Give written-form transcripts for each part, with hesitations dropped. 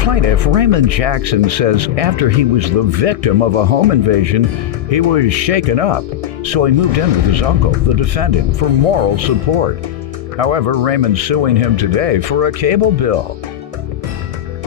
Plaintiff Raymond Jackson says after he was the victim of a home invasion, he was shaken up, so he moved in with his uncle, the defendant, for moral support. However, Raymond's suing him today for a cable bill.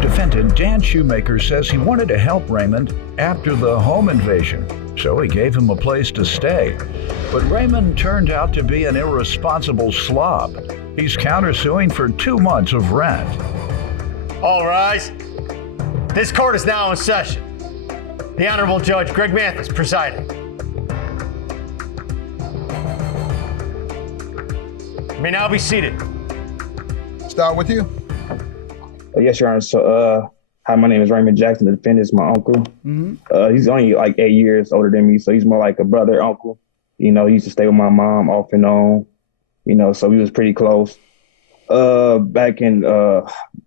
Defendant Dan Shoemaker says he wanted to help Raymond after the home invasion, so he gave him a place to stay. But Raymond turned out to be an irresponsible slob. He's countersuing for 2 months of rent. All rise. This court is now in session. The Honorable Judge Greg Mathis presiding. You may now be seated. Start with you. Yes, Your Honor. So, hi, my name is Raymond Jackson. The defendant is my uncle. He's only like 8 years older than me, so he's more like a brother, uncle. You know, he used to stay with my mom off and on, you know, so we was pretty close. Back in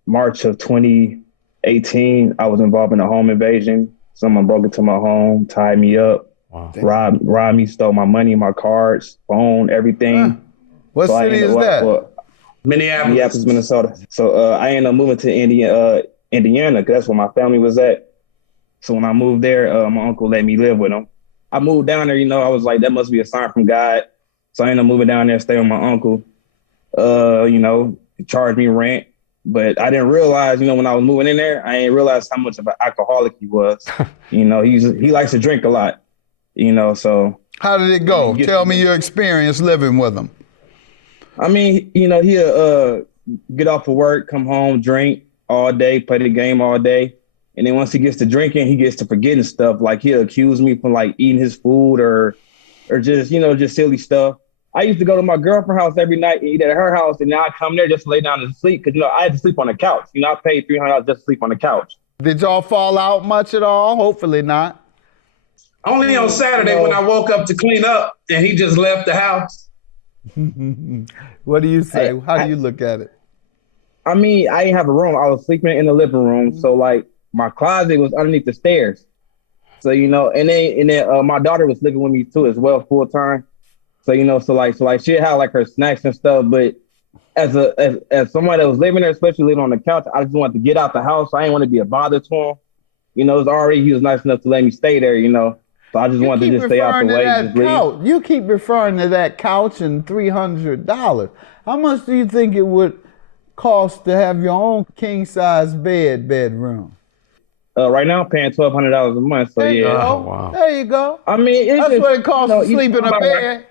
March of 2018, I was involved in a home invasion. Someone broke into my home, tied me up, robbed me, stole my money, my cards, phone, everything. What city is that? Minneapolis, Minnesota. So I ended up moving to Indiana, because that's where my family was at. So when I moved there, my uncle let me live with him. I moved down there, you know, I was like, that must be a sign from God. So I ended up moving down there, staying with my uncle. You know, he charged me rent. But I didn't realize, you know, when I was moving in there, I didn't realize how much of an alcoholic he was. You know, he likes to drink a lot, you know, so. How did it go? Tell me your experience living with him. I mean, you know, he'll get off of work, come home, drink all day, play the game all day. And then once he gets to drinking, he gets to forgetting stuff. Like he'll accuse me from like eating his food or just, you know, just silly stuff. I used to go to my girlfriend's house every night and eat at her house. And now I come there just to lay down and sleep. Cause you know, I had to sleep on the couch. You know, I paid $300 just to sleep on the couch. Did y'all fall out much at all? Hopefully not. Only on Saturday when I woke up to clean up and he just left the house. What do you say? How do you look at it? I mean, I didn't have a room. I was sleeping in the living room. So like my closet was underneath the stairs. So, you know, and then my daughter was living with me too as well, full time. So, you know, so like she had like her snacks and stuff. But as someone that was living there, especially living on the couch, I just wanted to get out the house. So I didn't want to be a bother to him. You know, he was nice enough to let me stay there, you know. So I just wanted to just stay out the way. Just leave. You keep referring to that couch and $300. How much do you think it would cost to have your own king-size bedroom? Right now, I'm paying $1,200 a month. So yeah. Oh, wow. There you go. I mean, that's what it costs to sleep in a bed.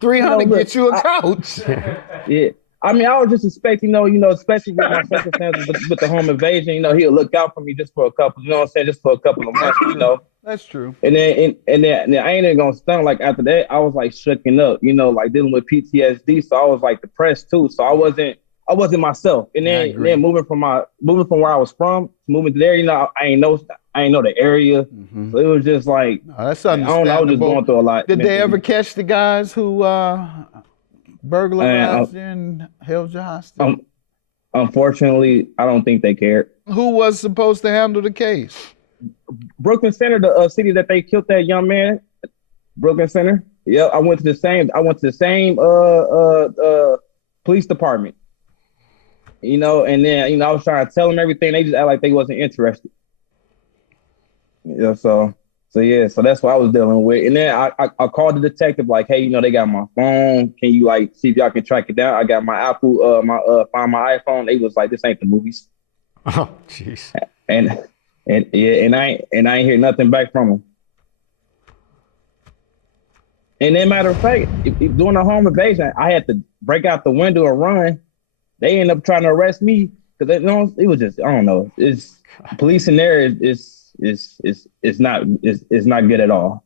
$300 get you a couch. Yeah. I mean, I was just expecting, you know, especially with my circumstances with the home invasion, you know, he'll look out for me just for a couple, you know what I'm saying, just for a couple of months, you know. That's true. And then I ain't even gonna stunt. Like after that, I was like shooken up, you know, like dealing with PTSD. So I was like depressed too. So I wasn't myself. And then moving from where I was from, moving to there, you know, I ain't know the area. Mm-hmm. So it was just like, that's understandable. I was just going through a lot. Did they ever catch the guys who burglarized you and held you hostage? Unfortunately, I don't think they cared. Who was supposed to handle the case? Brooklyn Center, the city that they killed that young man. Brooklyn Center. Yeah, I went to the same police department. You know, and then, you know, I was trying to tell them everything. They just act like they wasn't interested. Yeah, so that's what I was dealing with. And then I called the detective like, hey, you know, they got my phone. Can you like see if y'all can track it down? I got my Apple, find my iPhone. They was like, this ain't the movies. Oh, jeez. And I ain't hear nothing back from them. And then matter of fact, during the home invasion, I had to break out the window and run. They ended up trying to arrest me because it was just, I don't know. It's police in there is not good at all.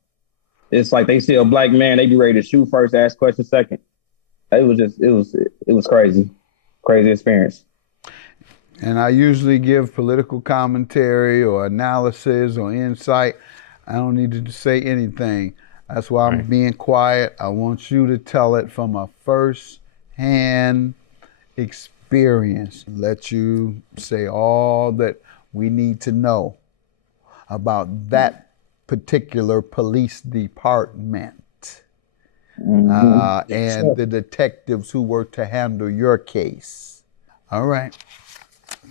It's like they see a black man, they be ready to shoot first, ask questions second. It was crazy experience. And I usually give political commentary or analysis or insight. I don't need to say anything. That's why I'm being quiet. I want you to tell it from a first-hand experience. Let you say all that we need to know about that particular police department and the detectives who were to handle your case. All right.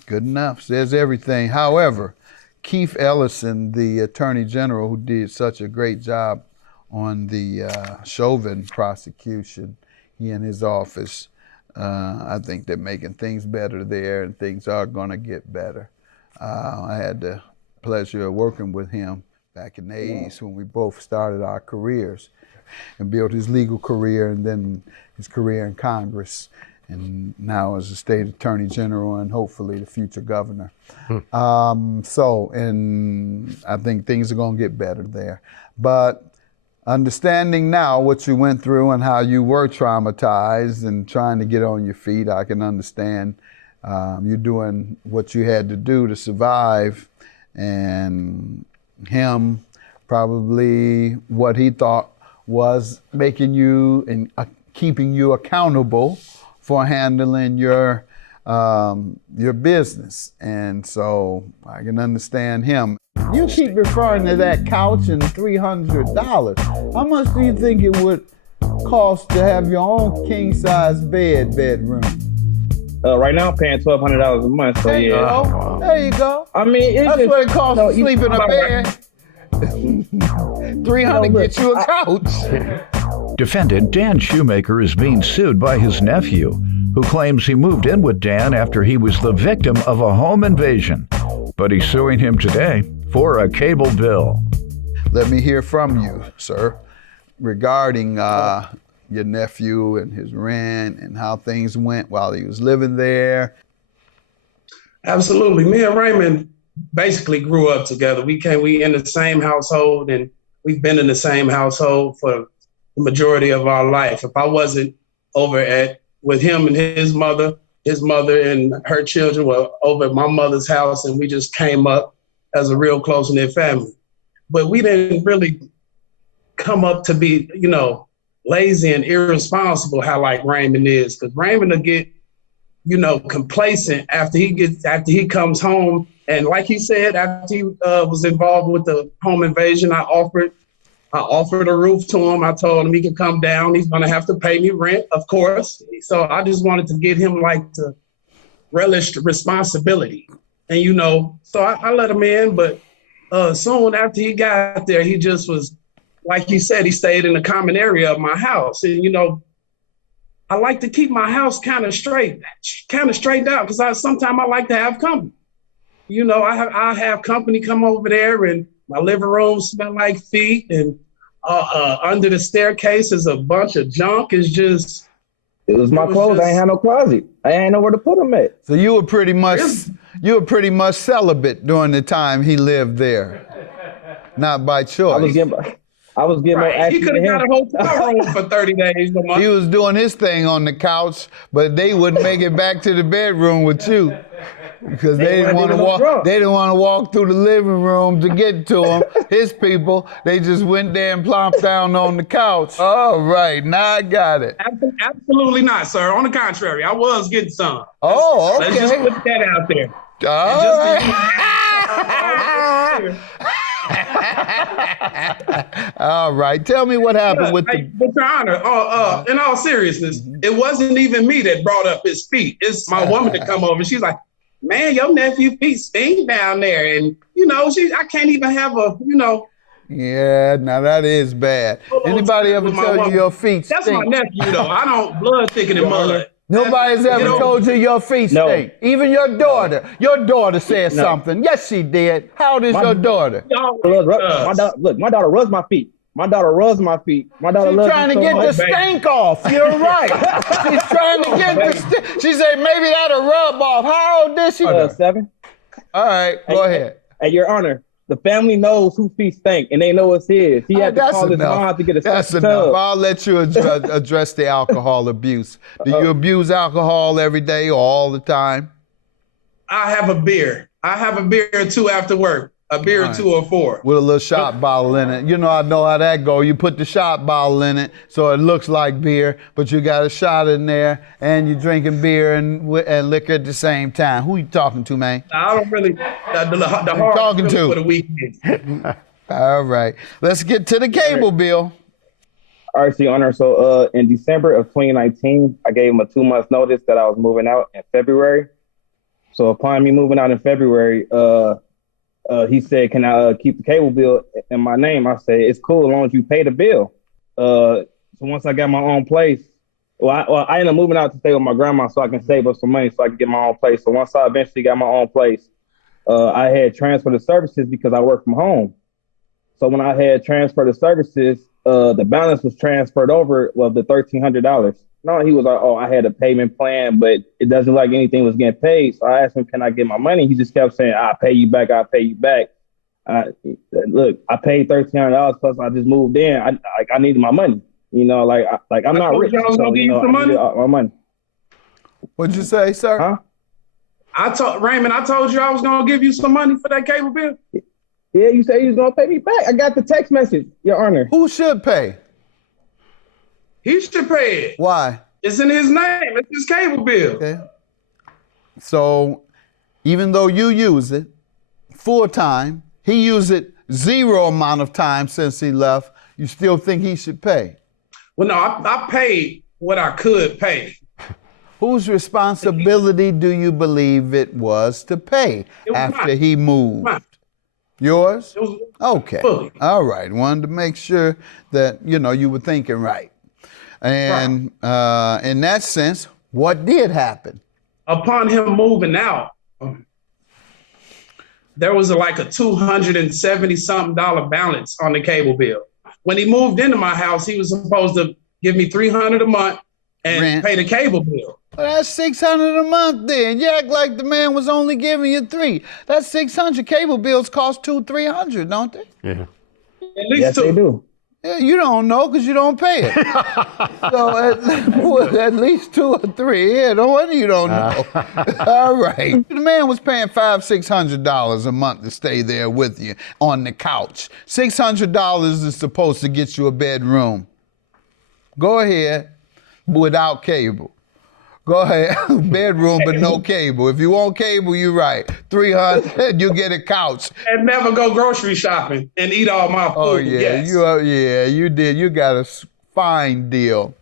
Good enough, says everything. However, Keith Ellison, the Attorney General, who did such a great job on the Chauvin prosecution, he and his office, I think they're making things better there, and things are going to get better. I had the pleasure of working with him back in the 80s when we both started our careers and built his legal career and then his career in Congress, and now as a state attorney general and hopefully the future governor. And I think things are going to get better there. But understanding now what you went through and how you were traumatized and trying to get on your feet, I can understand you doing what you had to do to survive, and him probably what he thought was making you and keeping you accountable for handling your business. And so I can understand him. You keep referring to that couch and $300. How much do you think it would cost to have your own king-size bedroom? Right now, I'm paying $1,200 a month. So yeah. There you go. I mean, that's what it costs to sleep in a bed. $300 gets you a couch. Defendant Dan Shoemaker is being sued by his nephew, who claims he moved in with Dan after he was the victim of a home invasion. But he's suing him today for a cable bill. Let me hear from you, sir, regarding your nephew and his rent and how things went while he was living there. Absolutely. Me and Raymond basically grew up together. We in the same household, and we've been in the same household for the majority of our life. If I wasn't over with him and his mother and her children were over at my mother's house, and we just came up as a real close-knit family. But we didn't really come up to be, lazy and irresponsible how like Raymond is, because Raymond will get, complacent after he comes home. And like he said, after he was involved with the home invasion, I offered a roof to him. I told him he could come down. He's going to have to pay me rent, of course. So I just wanted to get him to relish the responsibility. And, so I let him in. But soon after he got there, he just was, like you said, he stayed in the common area of my house. And, I like to keep my house kind of straightened out, because sometimes I like to have company. I have company come over there, and my living room smell like feet, and under the staircase is a bunch of junk. It was my clothes. I ain't had no closet. I ain't know where to put them at. So you were pretty much celibate during the time he lived there, not by choice. I was getting right. more action. He could have got a hotel room for 30 days a month. He was doing his thing on the couch, but they wouldn't make it back to the bedroom with you. Because they didn't want to walk. They didn't want to walk through the living room to get to him. His people, they just went there and plopped down on the couch. All right, now I got it. Absolutely not, sir. On the contrary, I was getting some. Oh, okay. Let's just put that out there. All right. All right. Tell me what happened with the. But Your Honor, in all seriousness, it wasn't even me that brought up his feet. It's my woman to come over. She's like, man, your nephew feet stink down there. And, I can't even have Yeah, now that is bad. Anybody ever tell you your feet stink? That's my nephew, though. I don't blood thicker than mud. Nobody's ever told you your feet stink. Even your daughter. Your daughter said something. Yes, she did. How old is your daughter? My daughter rubs my feet. My daughter rubs my feet. My daughter She's trying to get the stink off. You're right. She's trying to get the stink. She said maybe that'll rub off. How old is she? 7. All right, go ahead. And Your Honor, the family knows whose feet stink, and they know it's his. He had to call his mom to get a That's tub. enough. I'll let you address the alcohol abuse. Do you abuse alcohol every day or all the time? I have a beer. I have a beer or two after work. A beer or 2 or 4. With a little shot bottle in it. I know how that go. You put the shot bottle in it so it looks like beer, but you got a shot in there and you're drinking beer and liquor at the same time. Who you talking to, man? I don't really, the hard talking really to? for the weekend. All right. Let's get to the cable bill. All right, Your Honor. So in December of 2019, I gave him a 2-month notice that I was moving out in February. So upon me moving out in February, he said, "Can I keep the cable bill in my name?" I said, "It's cool as long as you pay the bill." So once I got my own place, I ended up moving out to stay with my grandma so I can save up some money so I can get my own place. So once I eventually got my own place, I had transferred the services because I work from home. So when I had transferred the services, the balance was transferred over of the $1,300. No, he was like, "Oh, I had a payment plan, but it doesn't look like anything was getting paid." So I asked him, "Can I get my money?" He just kept saying, "I'll pay you back. I'll pay you back." Look, I paid $1,300 plus I just moved in. I needed my money. I'm not rich. I was gonna give you some money. My money. What'd you say, sir? Huh? I told you I was gonna give you some money for that cable bill. Yeah, you said you was gonna pay me back. I got the text message, Your Honor. Who should pay? He should pay it. Why? It's in his name. It's his cable bill. Okay. So even though you use it full time, he used it zero amount of time since he left, you still think he should pay? Well, no, I paid what I could pay. Whose responsibility do you believe it was to pay after he moved? Mine. Yours? It was Okay. fully. All right. Wanted to make sure that, you were thinking right. And in that sense, what did happen? Upon him moving out, there was like a $270-something balance on the cable bill. When he moved into my house, he was supposed to give me $300 a month and Rent. pay the cable bill. Well, that's $600 a month then. You act like the man was only giving you $300. That's $600. Cable bills cost $200-$300, don't they? Yeah. At least Yes, two. they do. Yeah, you don't know because you don't pay it. So at least 2 or 3. Yeah, no wonder you don't know. All right. The man was paying $500-$600 a month to stay there with you on the couch. $600 is supposed to get you a bedroom. Go ahead, without cable. Go ahead, bedroom but no cable. If you want cable, you're right. $300, you get a couch. And never go grocery shopping and eat all my food. Oh yeah, Yes. you did. You got a fine deal.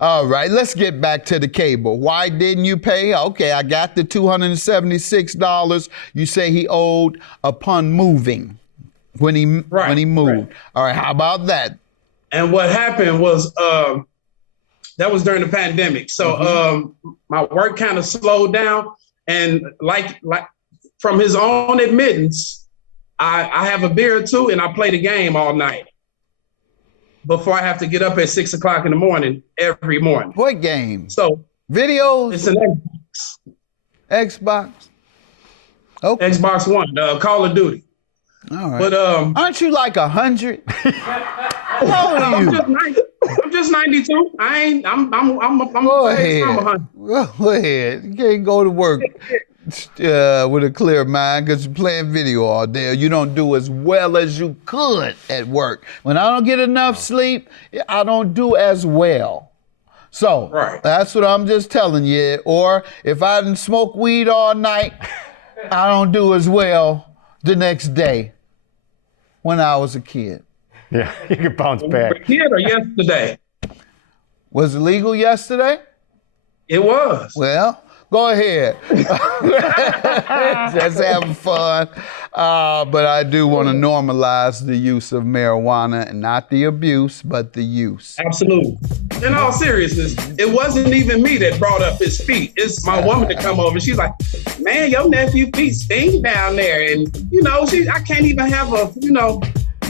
All right, let's get back to the cable. Why didn't you pay? Okay, I got the $276 you say he owed upon moving when he moved. Right. All right, how about that? And what happened was that was during the pandemic. So my work kind of slowed down. And like from his own admittance, I have a beer or two and I play the game all night before I have to get up at 6 o'clock in the morning every morning. What game? So Videos? it's an Xbox? Okay. Xbox One, Call of Duty. All right. But aren't you like 100? How old are you? I'm just 92. I'm Go ahead. I'm 100. Go ahead. You can't go to work with a clear mind because you're playing video all day. You don't do as well as you could at work. When I don't get enough sleep, I don't do as well. So that's what I'm just telling you. Or if I didn't smoke weed all night, I don't do as well the next day when I was a kid. Yeah, you can bounce back. A kid or yesterday? Was it legal yesterday? It was. Well, go ahead. Just having fun. But I do want to normalize the use of marijuana, and not the abuse, but the use. Absolutely. In all seriousness, it wasn't even me that brought up his feet. It's my woman to come over. She's like, "Man, your nephew feet stink down there." And, I can't even have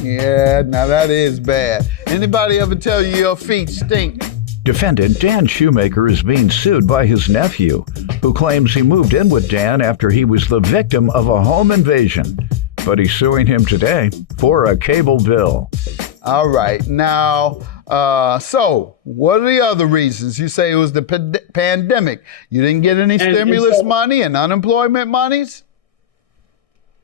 Yeah, now that is bad. Anybody ever tell you your feet stink? Defendant Dan Shoemaker is being sued by his nephew, who claims he moved in with Dan after he was the victim of a home invasion. But he's suing him today for a cable bill. All right. Now, so what are the other reasons? You say it was the pandemic. You didn't get any stimulus money and unemployment monies?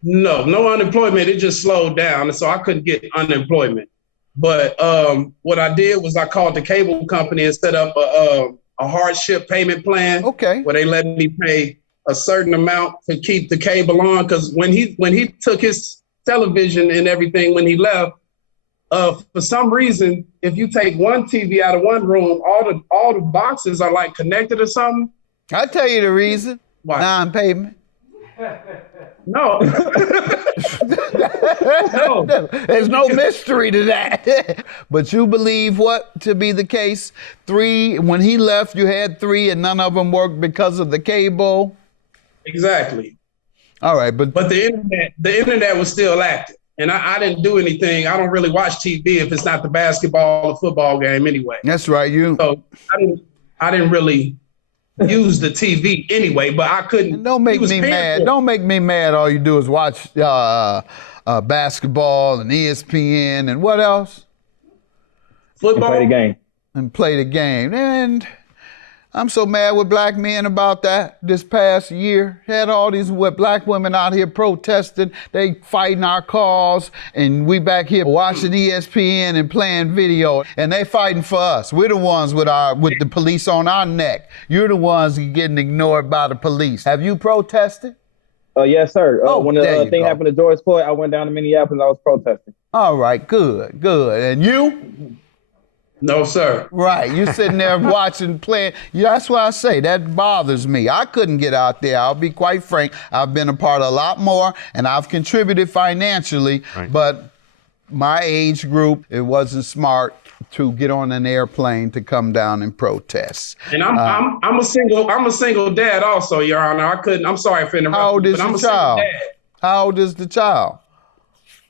No unemployment. It just slowed down. And so I couldn't get unemployment. But what I did was I called the cable company and set up a hardship payment plan. Okay. Where they let me pay a certain amount to keep the cable on. Because when he took his television and everything, when he left, for some reason, if you take one TV out of one room, all the boxes are like connected or something. I'll tell you the reason. Why? Non-payment. No. No. There's no mystery to that. But you believe what to be the case? 3, when he left, you had 3 and none of them worked because of the cable? Exactly. All right, but the internet was still active. And I didn't do anything. I don't really watch TV if it's not the basketball or football game anyway. That's right. So I didn't really use the TV anyway, but I couldn't. Don't make me mad. Don't make me mad. All you do is watch basketball and ESPN and what else? Football. And play the game. And play the game. And I'm so mad with black men about that this past year. Had all these black women out here protesting. They fighting our cause, and we back here watching ESPN and playing video, and they fighting for us. We're the ones with the police on our neck. You're the ones getting ignored by the police. Have you protested? Yes, sir. When the thing happened to George Floyd, I went down to Minneapolis. I was protesting. All right, good. And you? No, sir. Right, you sitting there watching, playing. Yeah, that's why I say that bothers me. I couldn't get out there. I'll be quite frank. I've been a part of a lot more, and I've contributed financially, but my age group, it wasn't smart to get on an airplane to come down and protest. And I'm a single dad also, Your Honor. I'm sorry for interrupting. How old is the child? How old is the child?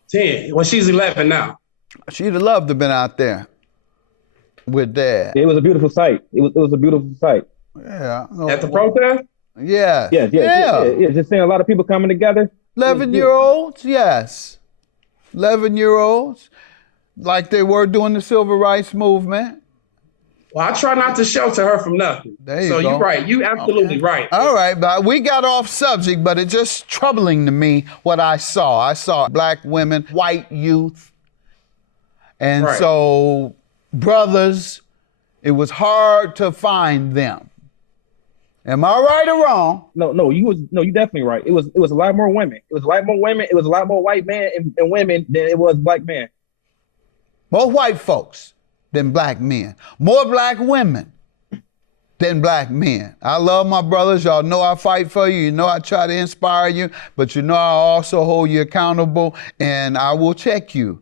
10. Well, she's 11 now. She'd have loved to have been out there with Dad. It was a beautiful sight. It was a beautiful sight. Yeah. At the protest? Yeah. Yeah. Just seeing a lot of people coming together. 11-year-olds, yes. 11-year-olds, like they were during the Civil Rights Movement. Well, I try not to shelter her from nothing. So you're right. You absolutely right. All right, but we got off subject, but it's just troubling to me what I saw. I saw black women, white youth, and so brothers, it was hard to find them. Am I right or wrong? No, you definitely right. It was a lot more women. It was a lot more women. It was a lot more white men and women than it was black men. More white folks than black men. More black women than black men. I love my brothers. Y'all know I fight for you. You know I try to inspire you, but you know I also hold you accountable, and I will check you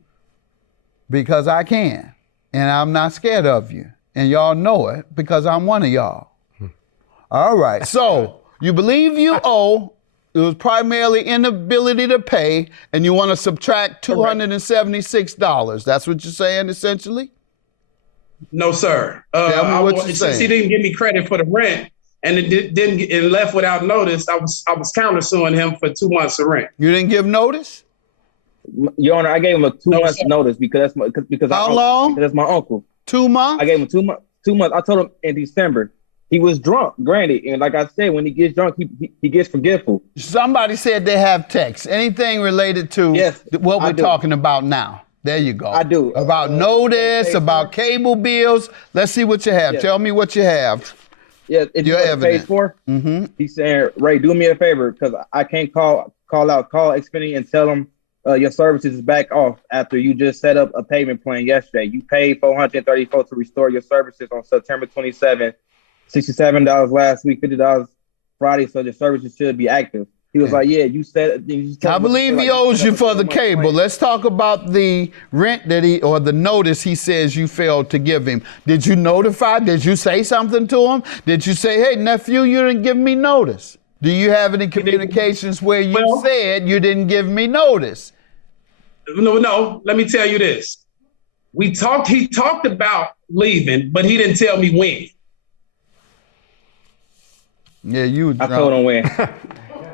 because I can. And I'm not scared of you. And y'all know it because I'm one of y'all. All right. So you believe you owe. It was primarily inability to pay, and you want to subtract $276. That's what you're saying, essentially? No, sir. Tell me what you're saying. Since he didn't give me credit for the rent and it left without notice, I was countersuing him for 2 months of rent. You didn't give notice? Your Honor, I gave him a 2 months notice because How long? Because that's my uncle. 2 months? I gave him 2 months. 2 months. I told him in December. He was drunk, granted, and like I said, when he gets drunk, he gets forgetful. Somebody said they have texts. Anything related to what we're talking about now? There you go. I do. About notice, about cable bills. Let's see what you have. Tell me what you have. Yeah, if you go to page 4, he's saying, Ray, do me a favor, because I can't call Xfinity and tell them your services is back off after you just set up a payment plan yesterday. You paid $434 to restore your services on September 27th. $67 last week, $50 Friday, so the services should be active. He was like, yeah, you said. I believe he owes you for the cable. Let's talk about the rent or the notice he says you failed to give him. Did you notify? Did you say something to him? Did you say, hey, nephew, you didn't give me notice? Do you have any communications where you said you didn't give me notice? No, let me tell you this. He talked about leaving, but he didn't tell me when. Yeah, I told him when.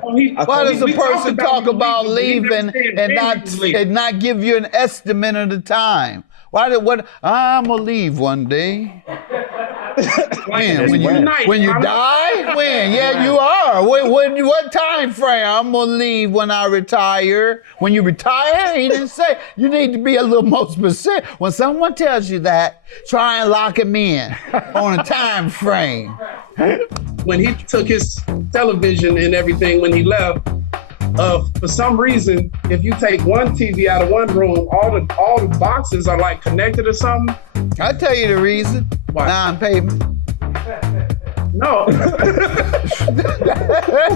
Why does a person talk about leaving and not give you an estimate of the time? I'm gonna leave one day. When you die? When? Yeah, you are. What time frame? I'm gonna leave when I retire. When you retire? He didn't say. You need to be a little more specific. When someone tells you that, try and lock him in on a time frame. When he took his television and everything when he left, for some reason, if you take one TV out of one room, all the boxes are like connected or something. I'll tell you the reason. Why? Non-payment. No.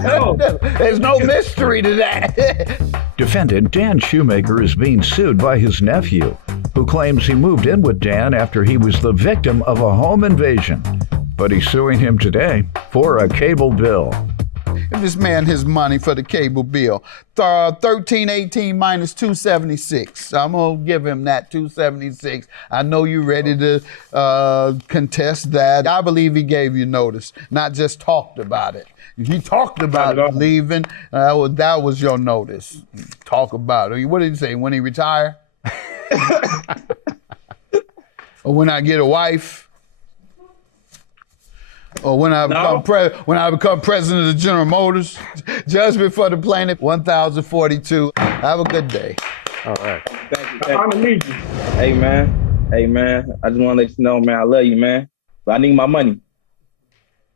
No. There's no mystery to that. Defendant Dan Shoemaker is being sued by his nephew, who claims he moved in with Dan after he was the victim of a home invasion. But he's suing him today for a cable bill. Give this man his money for the cable bill. 1318 minus 276. I'm gonna give him that 276. I know you're ready to contest that. I believe he gave you notice, not just talked about it. He talked about leaving. That was your notice. Talk about it. What did he say? When he retire? Or when I get a wife? Or when I become president of General Motors? Judgment for the plaintiff, 1042. Have a good day. All right. Thank you. Hey, man. I just want to let you know, man, I love you, man. But I need my money.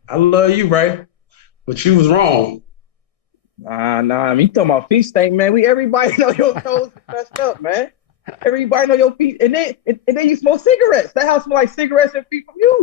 I love you, Ray. But you was wrong. Nah. I mean, you talking about feet stink, man. Everybody know your toes messed up, man. Everybody know your feet. And then you smoke cigarettes. That house smell like cigarettes and feet from you.